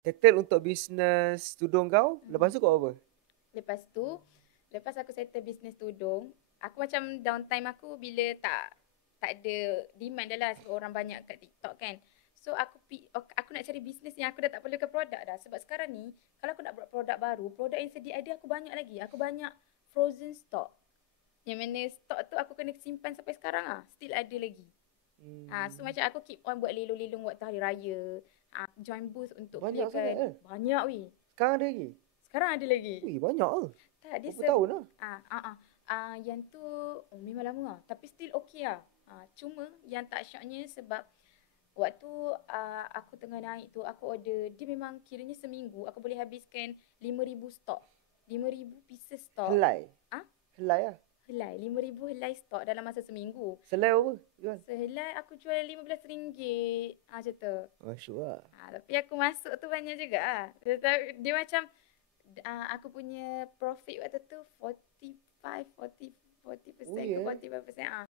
Settle untuk bisnes tudung kau. Lepas tu kau apa? Lepas tu, lepas aku settle bisnes tudung, aku macam downtime aku bila tak ada demand dah lah sebab orang banyak kat TikTok kan. So aku nak cari bisnes yang aku dah tak perlukan produk dah. Sebab sekarang ni, kalau aku nak buat produk baru, produk yang sedia ada aku banyak lagi. Aku banyak frozen stock. Yang mana stock tu aku kena simpan sampai sekarang ah, still ada lagi. So Hmm, macam aku keep on buat lelong-lelong waktu hari raya. Join booth untuk banyak sangat clearkan. Banyak weh. Sekarang ada lagi? Sekarang ada lagi. Wih, banyak ke? Tak, dia Berapa tahun lah? yang tu memang lama lah. Tapi still okay lah. Cuma yang tak syoknya sebab waktu aku tengah naik tu, aku order, dia memang kiranya seminggu aku boleh habiskan 5,000 stok. 5,000 pieces stok. Helai. Ah, Helai lah. helai. 5,000 helai stok dalam masa seminggu. Selai apa? Jual. Sehelai aku jual RM15. Macam tu. Masuk lah. Tapi aku masuk tu banyak juga ah. Dia macam aku punya profit waktu tu 45, 40, Oh 40% ke ya. 45%.